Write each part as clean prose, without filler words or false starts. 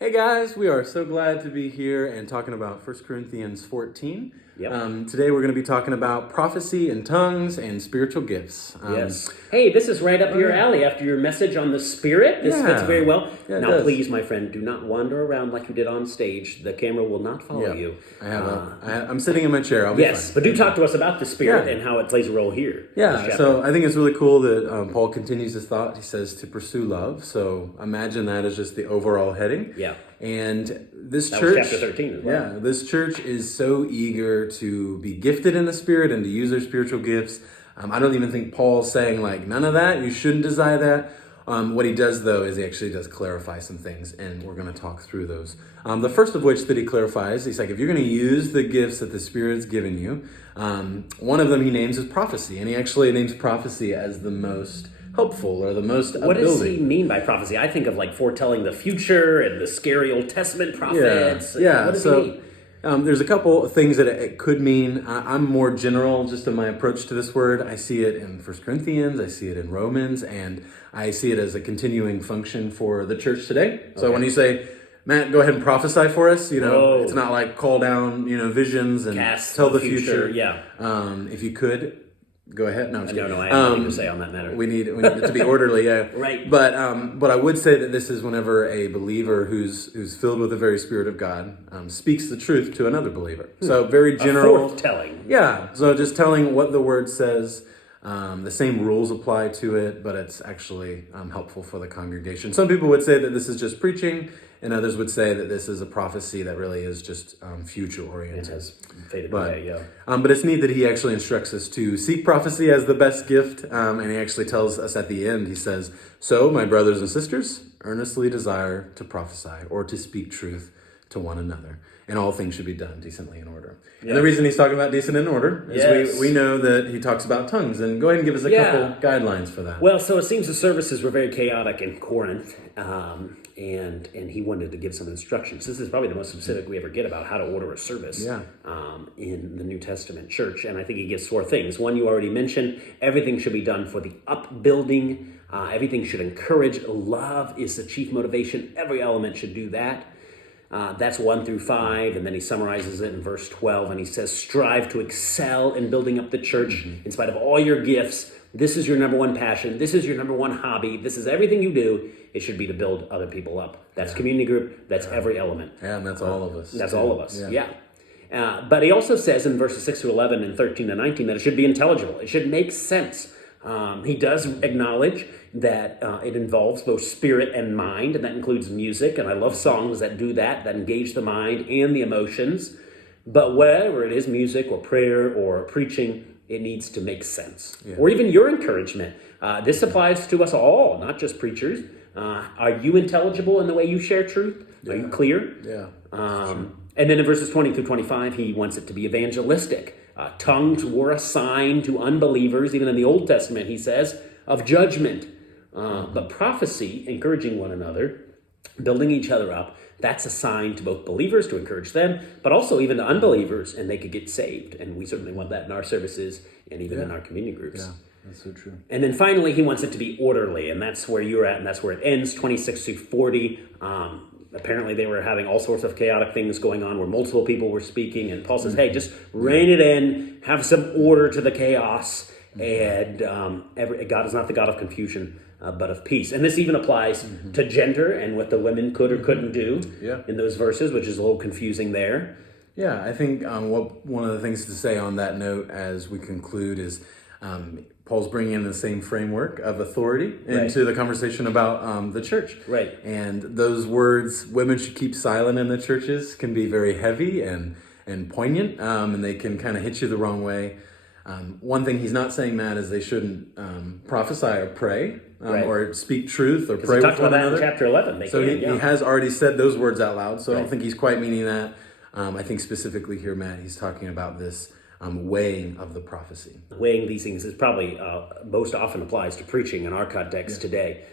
Hey guys, we are so glad to be here and talking about 1 Corinthians 14. Yep. Today we're going to be talking about prophecy and tongues and spiritual gifts. Yes. Hey, this is right up your alley after your message on the Spirit. This fits very well. Yeah, it Now, does. please, my friend, do not wander around like you did on stage. The camera will not follow you. I'm sitting in my chair. I'll be Yes, fine. but do talk to us about the Spirit Yeah. and how it plays a role here. in this Yeah, chapter. so I think it's really cool that Paul continues his thought. He says to pursue love. So imagine that as just the overall heading. Yeah. And this That was church, chapter 13 as well. yeah, this church is so eager to be gifted in the Spirit and to use their spiritual gifts. I don't even think Paul's saying like none of that. You shouldn't desire that. What he does though is he actually does clarify some things, and we're going to talk through those. The first of which that he clarifies, he's like, if you're going to use the gifts that the Spirit's given you, one of them he names is prophecy, and he actually names prophecy as the most helpful or the most What does upbuilding. he mean by prophecy? I think of like foretelling the future and the scary Old Testament prophets. Yeah. What does So he mean? there's a couple of things that it could mean. I'm more general just in my approach to this word. I see it in 1 Corinthians, I see it in Romans, and I see it as a continuing function for the church today. So when you say, Matt, go ahead and prophesy for us, Whoa. it's not like call down, visions and Cast tell the the future. future, yeah. If you could, go ahead. No, I'm just kidding. No, I have nothing to say on that matter. We need it to be orderly, yeah. Right. But I would say that this is whenever a believer who's filled with the very Spirit of God speaks the truth to another believer. So very general. Foretelling. Yeah. So just telling what the word says. The same rules apply to it, but it's actually helpful for the congregation. Some people would say that this is just preaching, and others would say that this is a prophecy that really is just future It oriented. has faded away, yeah. But it's neat that he actually instructs us to seek prophecy as the best gift. And he actually tells us at the end, he says, so my brothers and sisters, earnestly desire to prophesy or to speak truth to one another. And all things should be done decently in order. Yeah. And the reason he's talking about decent in order is Yes. we know that he talks about tongues. And go ahead and give us a couple guidelines for that. Well, so it seems the services were very chaotic in Corinth, and he wanted to give some instructions. This is probably the most specific we ever get about how to order a service in the New Testament church. And I think he gives four things. One, you already mentioned, everything should be done for the upbuilding. Everything should encourage. Love is the chief motivation. Every element should do that. That's 1 through 5, and then he summarizes it in verse 12, and he says, strive to excel in building up the church in spite of all your gifts. This is your number one passion. This is your number one hobby. This is everything you do. It should be to build other people up. That's community group. That's every element. Yeah, and that's all of us. That's too. all of us, yeah. But he also says in verses 6 through 11 and 13 and 19 that it should be intelligible. It should make sense. He does acknowledge that it involves both spirit and mind, and that includes music, and I love songs that do that engage the mind and the emotions. But whether it is music or prayer or preaching, it needs to make sense. Yeah. Or even your encouragement. This applies to us all, not just preachers. Are you intelligible in the way you share truth? Are you clear? Yeah. And then in verses 20 through 25, he wants it to be evangelistic. Tongues were a sign to unbelievers, even in the Old Testament, he says, of judgment. But prophecy, encouraging one another, building each other up, that's a sign to both believers to encourage them, but also even to unbelievers, and they could get saved. And we certainly want that in our services and even in our community groups. Yeah, that's so true. And then finally, he wants it to be orderly, and that's where you're at, and that's where it ends, 26 through 40. Apparently, they were having all sorts of chaotic things going on where multiple people were speaking, and Paul says, hey, just rein it in, have some order to the chaos, and God is not the God of confusion, but of peace. And this even applies to gender and what the women could or couldn't do in those verses, which is a little confusing there. Yeah, I think one of the things to say on that note as we conclude is Paul's bringing in the same framework of authority into the conversation about the church. Right. And those words, women should keep silent in the churches, can be very heavy and poignant, and they can kind of hit you the wrong way. One thing he's not saying, Matt, is they shouldn't prophesy or pray or speak truth or pray He with talked one about that another. in chapter 11. He has already said those words out loud, so I don't think he's quite meaning that. I think specifically here, Matt, he's talking about this weighing of the prophecy. Weighing these things is probably most often applies to preaching in our context today.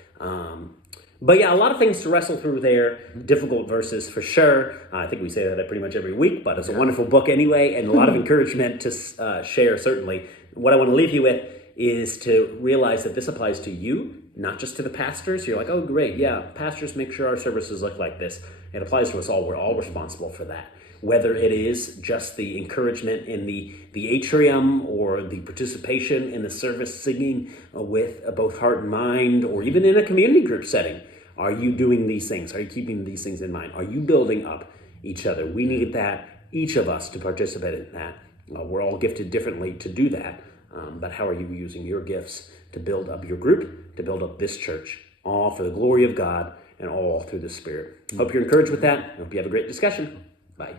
But yeah, a lot of things to wrestle through there. Difficult verses for sure. I think we say that pretty much every week, but it's a wonderful book anyway, and a lot of encouragement to share, certainly. What I want to leave you with is to realize that this applies to you not just to the pastors. You're like, oh, great, yeah, pastors make sure our services look like this. It applies to us all. We're all responsible for that. Whether it is just the encouragement in the atrium or the participation in the service singing with both heart and mind, or even in a community group setting. Are you doing these things? Are you keeping these things in mind? Are you building up each other? We need that, each of us, to participate in that. We're all gifted differently to do that. But how are you using your gifts to build up your group, to build up this church, all for the glory of God and all through the Spirit? Hope you're encouraged with that. Hope you have a great discussion. Bye.